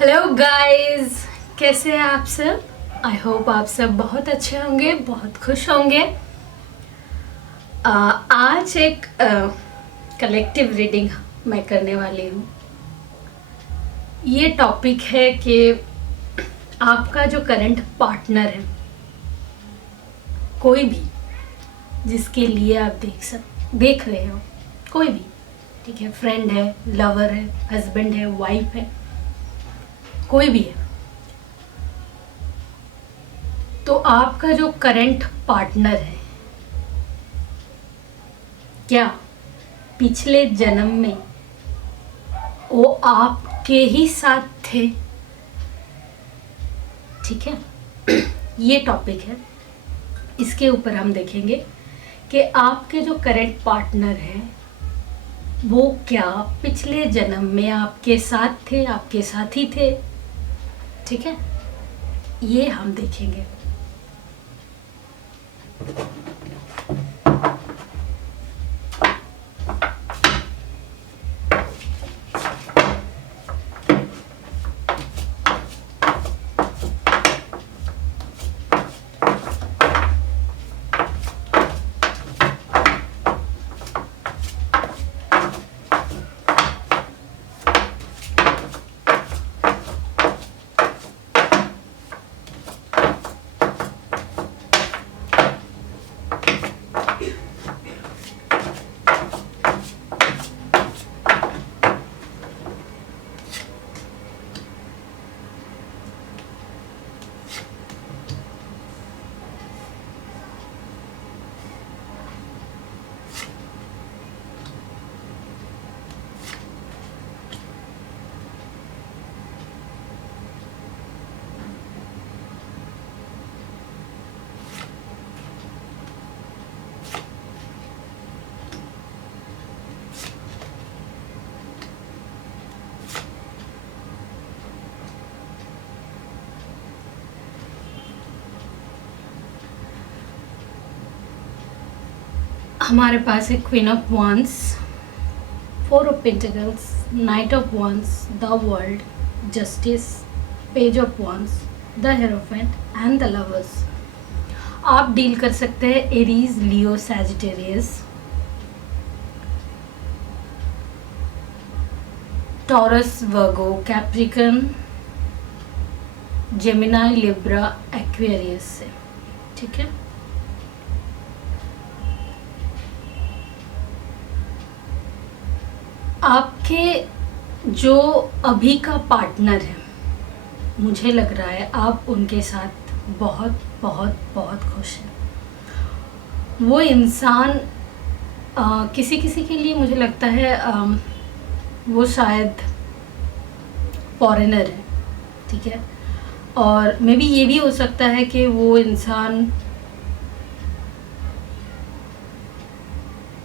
Hello guys, कैसे हैं आप सब। आई होप आप सब बहुत अच्छे होंगे, बहुत खुश होंगे। आज एक कलेक्टिव रीडिंग मैं करने वाली हूँ। ये टॉपिक है कि आपका जो करंट पार्टनर है, कोई भी जिसके लिए आप देख रहे हो, कोई भी, ठीक है, फ्रेंड है, लवर है, हस्बैंड है, वाइफ है, कोई भी है, तो आपका जो करंट पार्टनर है, क्या पिछले जन्म में वो आपके ही साथ थे? ठीक है। ये टॉपिक है, इसके ऊपर हम देखेंगे कि आपके जो करंट पार्टनर है वो क्या पिछले जन्म में आपके साथ थे, आपके साथी थे। ठीक है, ये हम देखेंगे। हमारे पास है queen of wands, four of pentacles, night of wands, the world, justice, page of wands, the hierophant and the lovers. आप डील कर सकते हैं एरीज, लियो, सैजिटेरियस, टॉरस, वर्गो, कैप्रिकन, जेमिनाई, लिब्रा, एक्वेरियस से। ठीक है, आपके जो अभी का पार्टनर है, मुझे लग रहा है आप उनके साथ बहुत बहुत बहुत खुश हैं। वो इंसान किसी किसी के लिए मुझे लगता है वो शायद फॉरेनर है। ठीक है, और मे बी ये भी हो सकता है कि वो इंसान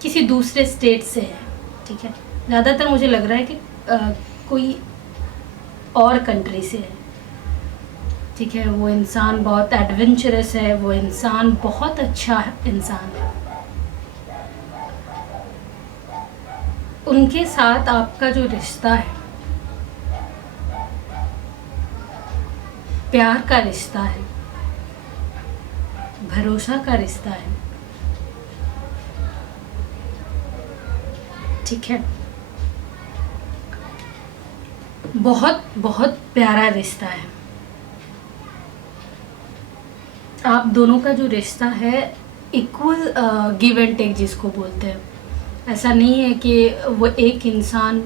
किसी दूसरे स्टेट से है। ठीक है, ज़्यादातर मुझे लग रहा है कि कोई और कंट्री से है। ठीक है, वो इंसान बहुत एडवेंचरस है, वो इंसान बहुत अच्छा इंसान है। उनके साथ आपका जो रिश्ता है, प्यार का रिश्ता है, भरोसा का रिश्ता है। ठीक है, बहुत बहुत प्यारा रिश्ता है। आप दोनों का जो रिश्ता है इक्वल गिव एंड टेक जिसको बोलते हैं। ऐसा नहीं है कि वो एक इंसान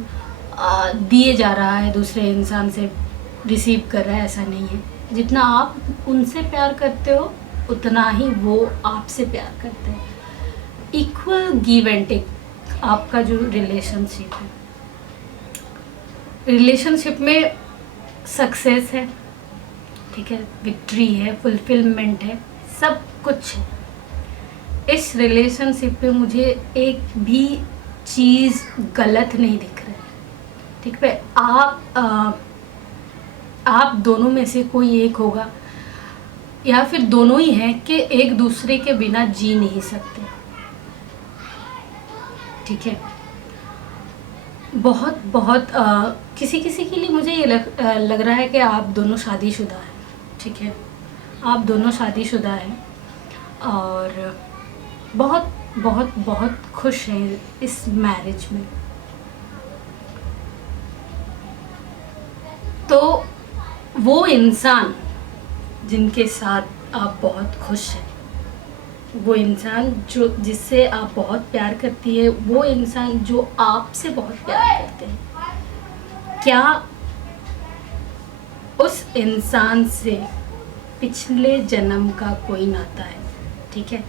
दिए जा रहा है, दूसरे इंसान से रिसीव कर रहा है, ऐसा नहीं है। जितना आप उनसे प्यार करते हो उतना ही वो आपसे प्यार करते हैं। इक्वल गिव एंड टेक आपका जो रिलेशनशिप है, रिलेशनशिप में सक्सेस है, ठीक है, विक्ट्री है, फुलफिलमेंट है, सब कुछ है। इस रिलेशनशिप पे मुझे एक भी चीज़ गलत नहीं दिख रहा है। ठीक है, आप दोनों में से कोई एक होगा या फिर दोनों ही हैं कि एक दूसरे के बिना जी नहीं सकते। ठीक है, बहुत बहुत किसी किसी के लिए मुझे ये लग रहा है कि आप दोनों शादीशुदा हैं, ठीक है, आप दोनों शादीशुदा हैं और बहुत बहुत बहुत खुश हैं इस मैरिज में। तो वो इंसान जिनके साथ आप बहुत खुश हैं, वो इंसान जो जिससे आप बहुत प्यार करती है, वो इंसान जो आपसे बहुत प्यार करते हैं, क्या उस इंसान से पिछले जन्म का कोई नाता है? ठीक है,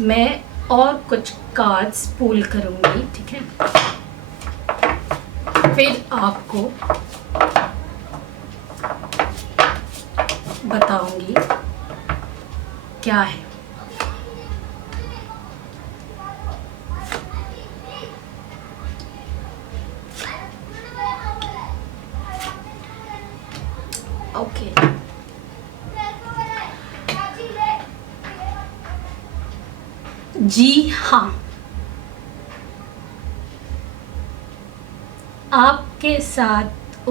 मैं और कुछ कार्ड्स पुल करूँगी, ठीक है, फिर आपको बताऊंगी क्या है। ओके, जी हाँ, आपके साथ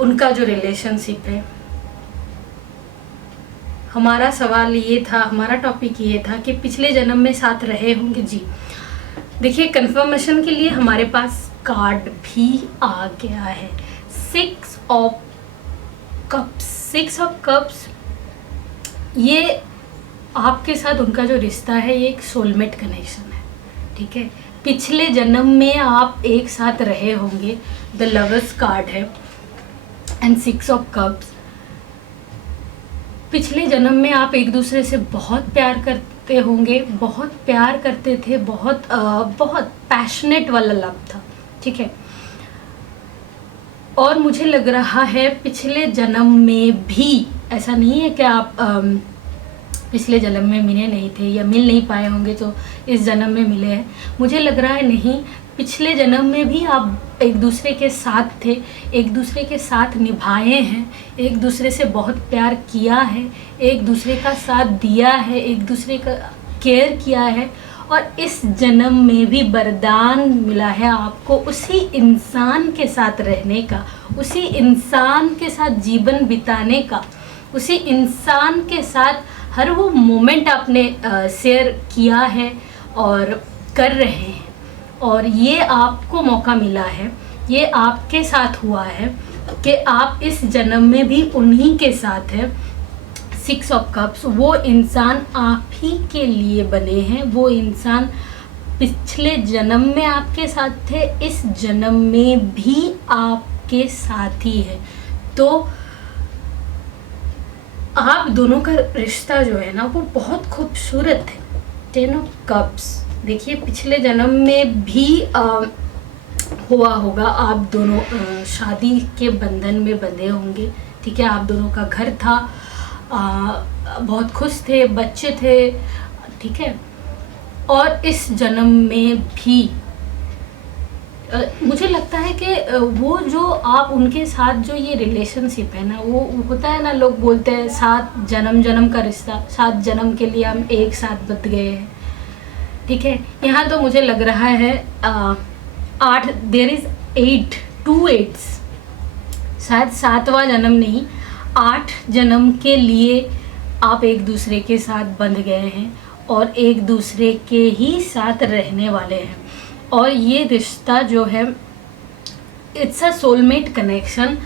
उनका जो रिलेशनशिप है, हमारा सवाल ये था, हमारा टॉपिक ये था कि पिछले जन्म में साथ रहे होंगे। जी देखिए, कंफर्मेशन के लिए हमारे पास कार्ड भी आ गया है, 6 ऑफ कप्स। 6 ऑफ कप्स, ये आपके साथ उनका जो रिश्ता है, ये एक सोलमेट कनेक्शन है, ठीक है। पिछले जन्म में आप एक साथ रहे होंगे, द लवर्स कार्ड है एंड 6 ऑफ कप्स। पिछले जन्म में आप एक दूसरे से बहुत प्यार करते होंगे, बहुत प्यार करते थे, बहुत पैशनेट वाला लव था, ठीक है। और मुझे लग रहा है पिछले जन्म में भी, ऐसा नहीं है कि आप पिछले जन्म में मिले नहीं थे या मिल नहीं पाए होंगे तो इस जन्म में मिले हैं, मुझे लग रहा है नहीं, पिछले जन्म में भी आप एक दूसरे के साथ थे, एक दूसरे के साथ निभाए हैं, एक दूसरे से बहुत प्यार किया है, एक दूसरे का साथ दिया है, एक दूसरे का केयर किया है, और इस जन्म में भी वरदान मिला है आपको उसी इंसान के साथ रहने का, उसी इंसान के साथ जीवन बिताने का, उसी इंसान के साथ हर वो मोमेंट आपने शेयर किया है और कर रहे हैं। और ये आपको मौका मिला है, ये आपके साथ हुआ है कि आप इस जन्म में भी उन्हीं के साथ हैं। 6 ऑफ कप्स, वो इंसान आप ही के लिए बने हैं, वो इंसान पिछले जन्म में आपके साथ थे, इस जन्म में भी आपके साथ ही है। तो आप दोनों का रिश्ता जो है ना, वो बहुत खूबसूरत है। 10 ऑफ कप्स, देखिए पिछले जन्म में भी हुआ होगा, आप दोनों शादी के बंधन में बंधे होंगे, ठीक है। आप दोनों का घर था, बहुत खुश थे, बच्चे थे, ठीक है। और इस जन्म में भी मुझे लगता है कि वो जो आप उनके साथ जो ये रिलेशनशिप है ना, वो होता है ना, लोग बोलते हैं 7 जन्म का रिश्ता, 7 जन्म के लिए हम एक साथ बंध गए हैं, ठीक है। यहाँ तो मुझे लग रहा है 8, देयर इज़ 8, 2 8s, शायद 7वां जन्म नहीं, 8 जन्म के लिए आप एक दूसरे के साथ बंध गए हैं और एक दूसरे के ही साथ रहने वाले हैं। और ये रिश्ता जो है, इट्स अ सोलमेट कनेक्शन।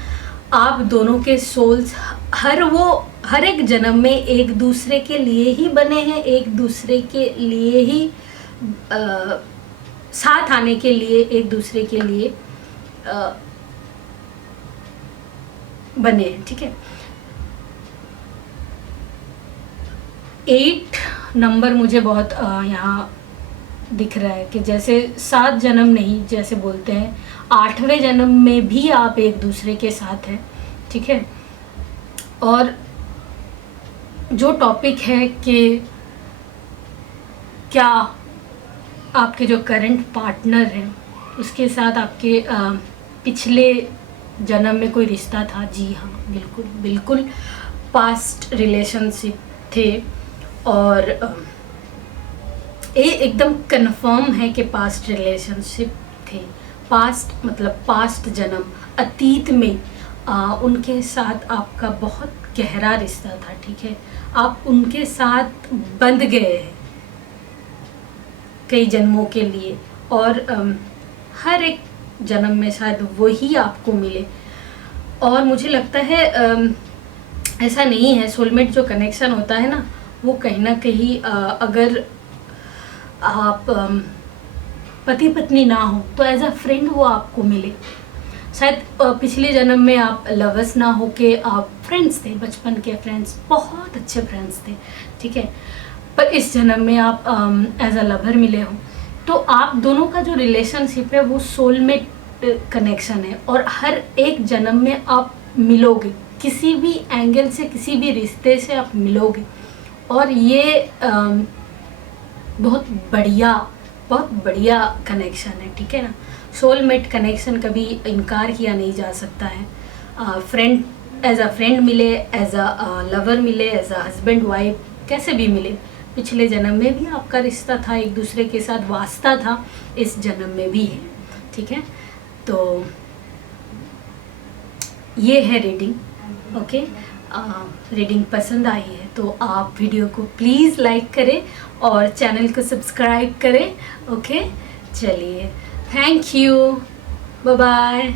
आप दोनों के सोल्स हर एक जन्म में एक दूसरे के लिए ही बने हैं, एक दूसरे के लिए ही साथ आने के लिए एक दूसरे के लिए बने हैं, ठीक है। 8 नंबर मुझे बहुत यहाँ दिख रहा है कि जैसे 7 जन्म नहीं, जैसे बोलते हैं 8वें जन्म में भी आप एक दूसरे के साथ हैं, ठीक है। और जो टॉपिक है कि क्या आपके जो करंट पार्टनर हैं उसके साथ आपके पिछले जन्म में कोई रिश्ता था? जी हाँ, बिल्कुल बिल्कुल, पास्ट रिलेशनशिप थे। और ये एकदम कंफर्म है कि पास्ट रिलेशनशिप थे, पास्ट मतलब पास्ट जन्म, अतीत में उनके साथ आपका बहुत गहरा रिश्ता था, ठीक है, आप उनके साथ बंध गए हैं कई जन्मों के लिए, और हर एक जन्म में शायद वही आपको मिले। और मुझे लगता है ऐसा नहीं है, सोलमेट जो कनेक्शन होता है ना, वो कहीं ना कहीं अगर आप पति पत्नी ना हो तो एज अ फ्रेंड वो आपको मिले। शायद पिछले जन्म में आप लवर्स ना हो के आप फ्रेंड्स थे, बचपन के फ्रेंड्स, बहुत अच्छे फ्रेंड्स थे, ठीक है, पर इस जन्म में आप एज अ लवर मिले हो, तो आप दोनों का जो रिलेशनशिप है वो सोलमेट कनेक्शन है। और हर एक जन्म में आप मिलोगे, किसी भी एंगल से, किसी भी रिश्ते से आप मिलोगे, और ये बहुत बढ़िया कनेक्शन है, ठीक है ना। सोलमेट कनेक्शन कभी इनकार किया नहीं जा सकता है। फ्रेंड, एज अ फ्रेंड मिले, एज अ लवर मिले, एज अ हस्बैंड वाइफ, कैसे भी मिले, पिछले जन्म में भी आपका रिश्ता था, एक दूसरे के साथ वास्ता था, इस जन्म में भी है, ठीक है। तो ये है रीडिंग, ओके। रीडिंग पसंद आई है तो आप वीडियो को प्लीज़ लाइक करें और चैनल को सब्सक्राइब करें, ओके। चलिए, थैंक यू, बाय बाय।